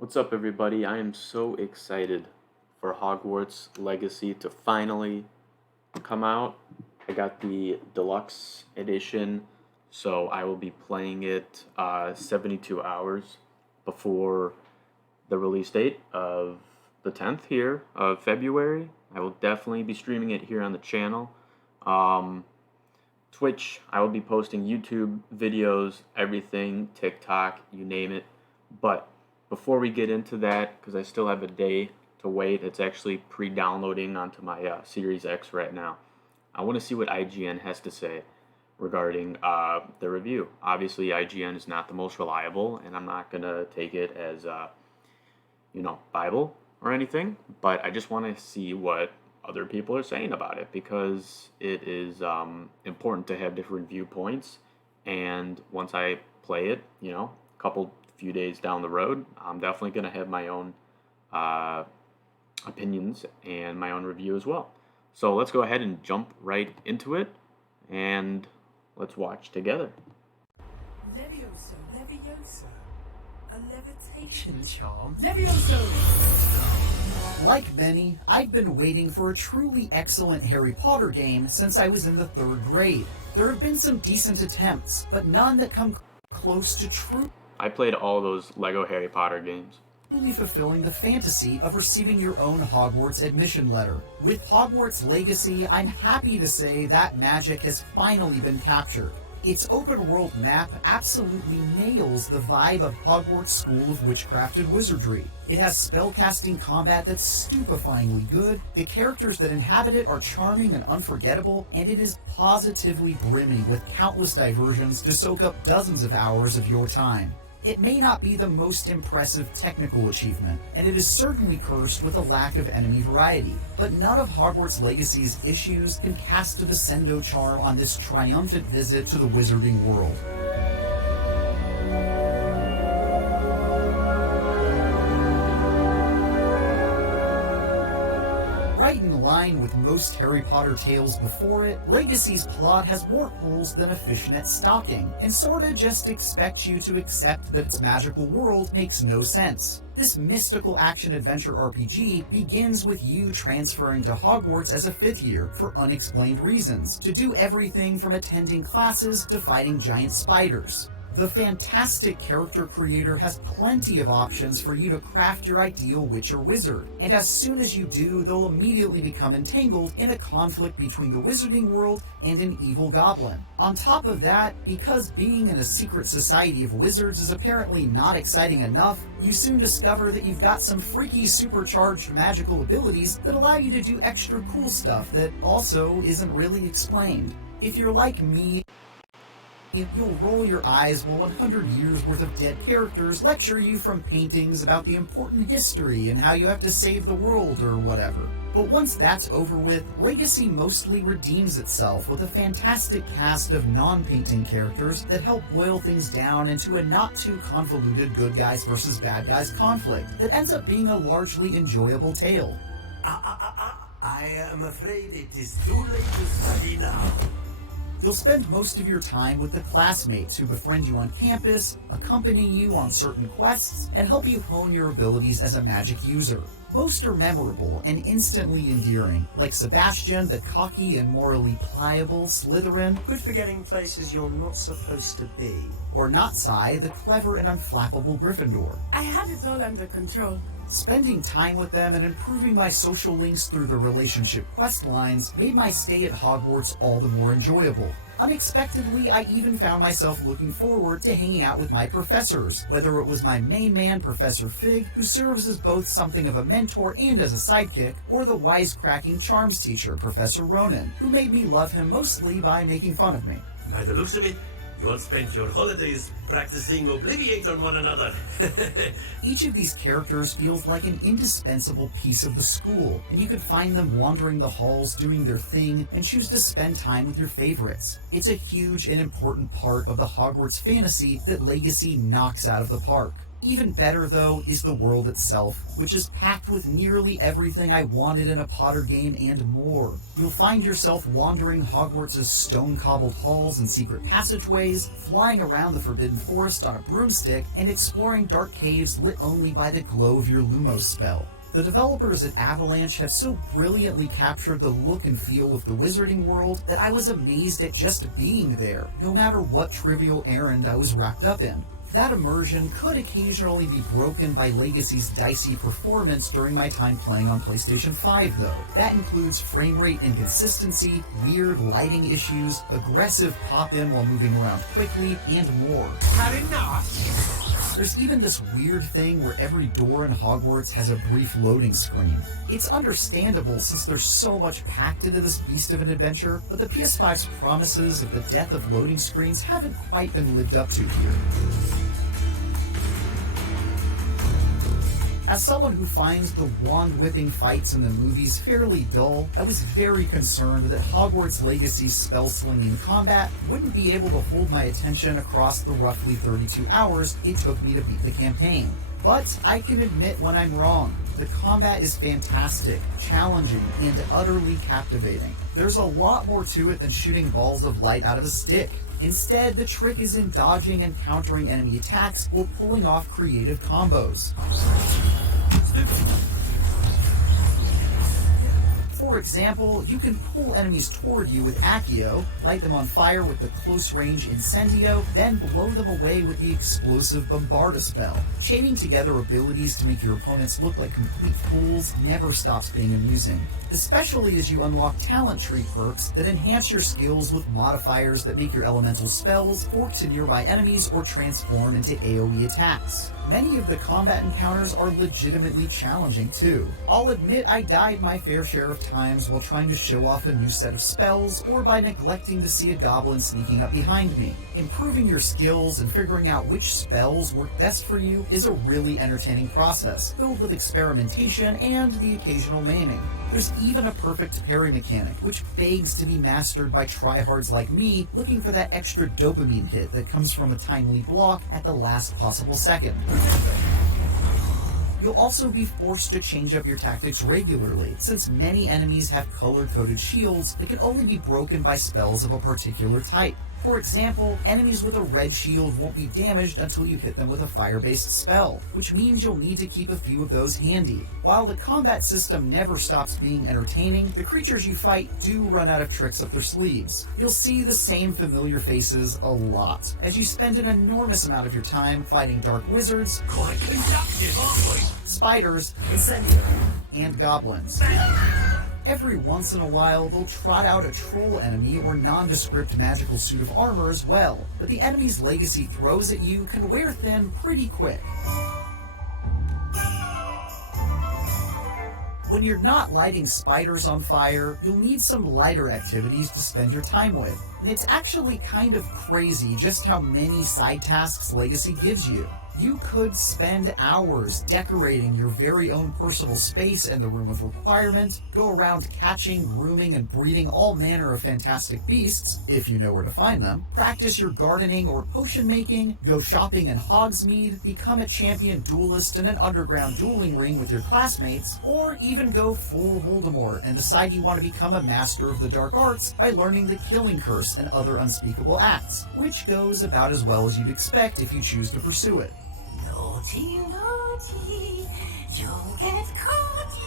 What's up, everybody? I am so excited for Hogwarts Legacy to finally come out. I got the deluxe edition, so I will be playing it 72 hours before the release date of the 10th here of February. I will definitely be streaming it here on the channel. Um, Twitch, I will be posting YouTube videos, everything, TikTok, you name it. But before we get into that, because I still have a day to wait, it's actually pre-downloading onto my Series X right now. I want to see what IGN has to say regarding the review. Obviously, IGN is not the most reliable, and I'm not going to take it as, Bible or anything, but I just want to see what other people are saying about it because it is important to have different viewpoints. And once I play it, few days down the road, I'm definitely going to have my own opinions and my own review as well. So let's go ahead and jump right into it, and let's watch together. Levioso, Levioso. A levitation charm. Levioso! Like many, I've been waiting for a truly excellent Harry Potter game since I was in the 3rd grade. There have been some decent attempts, but none that come close to I played all those Lego Harry Potter games. truly fulfilling the fantasy of receiving your own Hogwarts admission letter. With Hogwarts Legacy, I'm happy to say that magic has finally been captured. Its open-world map absolutely nails the vibe of Hogwarts School of Witchcraft and Wizardry. It has spellcasting combat that's stupefyingly good, the characters that inhabit it are charming and unforgettable, and it is positively brimming with countless diversions to soak up dozens of hours of your time. It may not be the most impressive technical achievement, and it is certainly cursed with a lack of enemy variety, but none of Hogwarts Legacy's issues can cast a descendo charm on this triumphant visit to the wizarding world. Right in line with most Harry Potter tales before it, Legacy's plot has more holes than a fishnet stocking, and sorta just expects you to accept that its magical world makes no sense. This mystical action-adventure RPG begins with you transferring to Hogwarts as a 5th year for unexplained reasons, to do everything from attending classes to fighting giant spiders. The fantastic character creator has plenty of options for you to craft your ideal witch or wizard, and as soon as you do, they'll immediately become entangled in a conflict between the wizarding world and an evil goblin. On top of that, because being in a secret society of wizards is apparently not exciting enough, you soon discover that you've got some freaky supercharged magical abilities that allow you to do extra cool stuff that also isn't really explained. If you're like me, you'll roll your eyes while 100 years worth of dead characters lecture you from paintings about the important history and how you have to save the world or whatever. But once that's over with, Legacy mostly redeems itself with a fantastic cast of non-painting characters that help boil things down into a not-too-convoluted good guys versus bad guys conflict that ends up being a largely enjoyable tale. I am afraid it is too late to study now. You'll spend most of your time with the classmates who befriend you on campus, accompany you on certain quests, and help you hone your abilities as a magic user. Most are memorable and instantly endearing, like Sebastian, the cocky and morally pliable Slytherin, Good for getting places you're not supposed to be. or Notsai, the clever and unflappable Gryffindor. I had it all under control. Spending time with them and improving my social links through the relationship quest lines made my stay at Hogwarts all the more enjoyable. Unexpectedly, I even found myself looking forward to hanging out with my professors, whether it was my main man, Professor Fig, who serves as both something of a mentor and as a sidekick, or the wisecracking charms teacher, Professor Ronan, who made me love him mostly by making fun of me. By the looks of it, you all spent your holidays practicing Obliviate on one another. Each of these characters feels like an indispensable piece of the school, and you can find them wandering the halls doing their thing and choose to spend time with your favorites. It's a huge and important part of the Hogwarts fantasy that Legacy knocks out of the park. Even better, though, is the world itself, which is packed with nearly everything I wanted in a Potter game and more. You'll find yourself wandering Hogwarts' stone-cobbled halls and secret passageways, flying around the Forbidden Forest on a broomstick, and exploring dark caves lit only by the glow of your Lumos spell. The developers at Avalanche have so brilliantly captured the look and feel of the wizarding world that I was amazed at just being there, no matter what trivial errand I was wrapped up in. That immersion could occasionally be broken by Legacy's dicey performance during my time playing on PlayStation 5, though. That includes frame rate inconsistency, weird lighting issues, aggressive pop-in while moving around quickly, and more. Had enough? There's even this weird thing where every door in Hogwarts has a brief loading screen. It's understandable since there's so much packed into this beast of an adventure, but the PS5's promises of the death of loading screens haven't quite been lived up to here. As someone who finds the wand-whipping fights in the movies fairly dull, I was very concerned that Hogwarts Legacy's spell-slinging combat wouldn't be able to hold my attention across the roughly 32 hours it took me to beat the campaign. But I can admit when I'm wrong. The combat is fantastic, challenging, and utterly captivating. There's a lot more to it than shooting balls of light out of a stick. Instead, the trick is in dodging and countering enemy attacks while pulling off creative combos. For example, you can pull enemies toward you with Accio, light them on fire with the close-range Incendio, then blow them away with the explosive Bombarda spell. Chaining together abilities to make your opponents look like complete fools never stops being amusing, especially as you unlock talent tree perks that enhance your skills with modifiers that make your elemental spells fork to nearby enemies or transform into AoE attacks. Many of the combat encounters are legitimately challenging too. I'll admit I died my fair share of times while trying to show off a new set of spells or by neglecting to see a goblin sneaking up behind me. Improving your skills and figuring out which spells work best for you is a really entertaining process, filled with experimentation and the occasional maiming. There's even a perfect parry mechanic, which begs to be mastered by tryhards like me looking for that extra dopamine hit that comes from a timely block at the last possible second. You'll also be forced to change up your tactics regularly, since many enemies have color-coded shields that can only be broken by spells of a particular type. For example, enemies with a red shield won't be damaged until you hit them with a fire-based spell, which means you'll need to keep a few of those handy. While the combat system never stops being entertaining, the creatures you fight do run out of tricks up their sleeves. You'll see the same familiar faces a lot, as you spend an enormous amount of your time fighting dark wizards, Quite conductive, aren't we? spiders, and goblins. Every once in a while, they'll trot out a troll enemy or nondescript magical suit of armor as well, but the enemy's legacy throws at you can wear thin pretty quick. When you're not lighting spiders on fire, you'll need some lighter activities to spend your time with, and it's actually kind of crazy just how many side tasks Legacy gives you. You could spend hours decorating your very own personal space and the Room of Requirement, go around catching, grooming, and breeding all manner of fantastic beasts, if you know where to find them, practice your gardening or potion making, go shopping in Hogsmeade, become a champion duelist in an underground dueling ring with your classmates, or even go full Voldemort and decide you want to become a master of the dark arts by learning the Killing Curse and other unspeakable acts, which goes about as well as you'd expect if you choose to pursue it. Naughty, naughty, you'll get caught.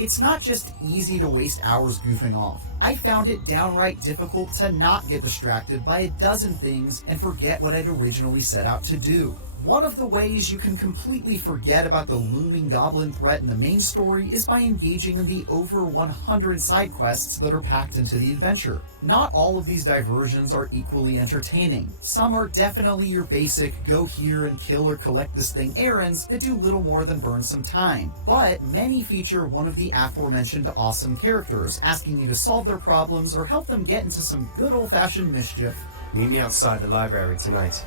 It's not just easy to waste hours goofing off. I found it downright difficult to not get distracted by a dozen things and forget what I'd originally set out to do. One of the ways you can completely forget about the looming goblin threat in the main story is by engaging in the over 100 side quests that are packed into the adventure. Not all of these diversions are equally entertaining. Some are definitely your basic go here and kill or collect this thing errands that do little more than burn some time. But many feature one of the aforementioned awesome characters, asking you to solve their problems or help them get into some good old-fashioned mischief. Meet me outside the library tonight,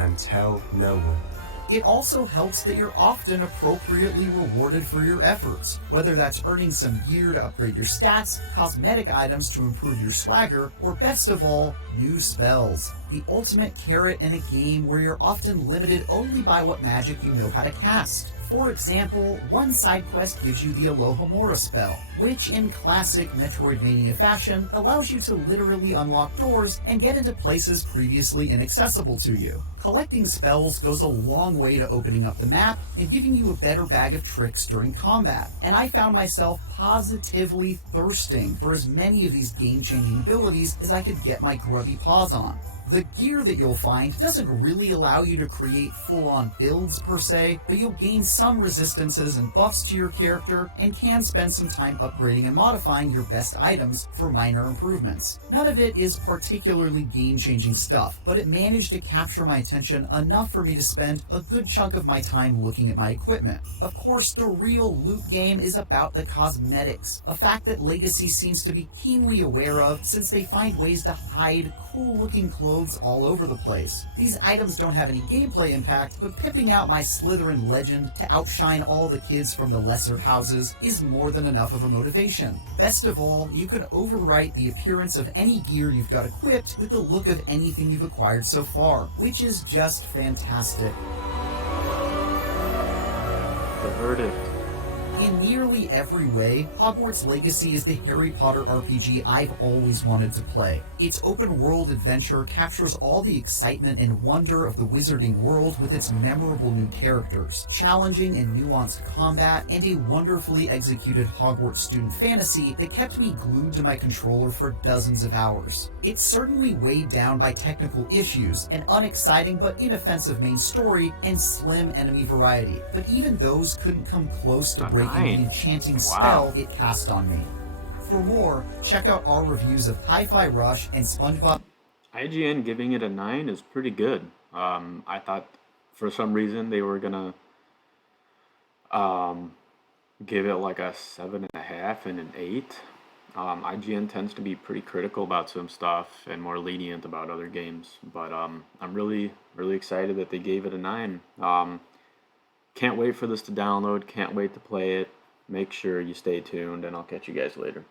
and tell no one. It also helps that you're often appropriately rewarded for your efforts, whether that's earning some gear to upgrade your stats, cosmetic items to improve your swagger, or best of all, new spells. The ultimate carrot in a game where you're often limited only by what magic you know how to cast. For example, one side quest gives you the Alohomora spell, which in classic Metroidvania fashion allows you to literally unlock doors and get into places previously inaccessible to you. Collecting spells goes a long way to opening up the map and giving you a better bag of tricks during combat, and I found myself positively thirsting for as many of these game-changing abilities as I could get my grubby paws on. The gear that you'll find doesn't really allow you to create full-on builds per se, but you'll gain some resistances and buffs to your character and can spend some time upgrading and modifying your best items for minor improvements. None of it is particularly game-changing stuff, but it managed to capture my attention enough for me to spend a good chunk of my time looking at my equipment. Of course, the real loot game is about the cosmetics, a fact that Legacy seems to be keenly aware of since they find ways to hide cool-looking clothes all over the place. These items don't have any gameplay impact, but pimping out my Slytherin legend to outshine all the kids from the lesser houses is more than enough of a motivation. Best of all, you can overwrite the appearance of any gear you've got equipped with the look of anything you've acquired so far, which is just fantastic. The verdict. In nearly every way, Hogwarts Legacy is the Harry Potter RPG I've always wanted to play. Its open-world adventure captures all the excitement and wonder of the wizarding world with its memorable new characters, challenging and nuanced combat, and a wonderfully executed Hogwarts student fantasy that kept me glued to my controller for dozens of hours. It's certainly weighed down by technical issues, an unexciting but inoffensive main story, and slim enemy variety, but even those couldn't come close to breaking the enchanting spell it cast on me. For more, check out our reviews of Hi-Fi Rush and SpongeBob. IGN giving it a 9 is pretty good. I thought for some reason they were gonna give it like a 7.5 and an 8. IGN tends to be pretty critical about some stuff and more lenient about other games, but I'm really excited that they gave it a 9. Can't wait for this to download. Can't wait to play it. Make sure you stay tuned, and I'll catch you guys later.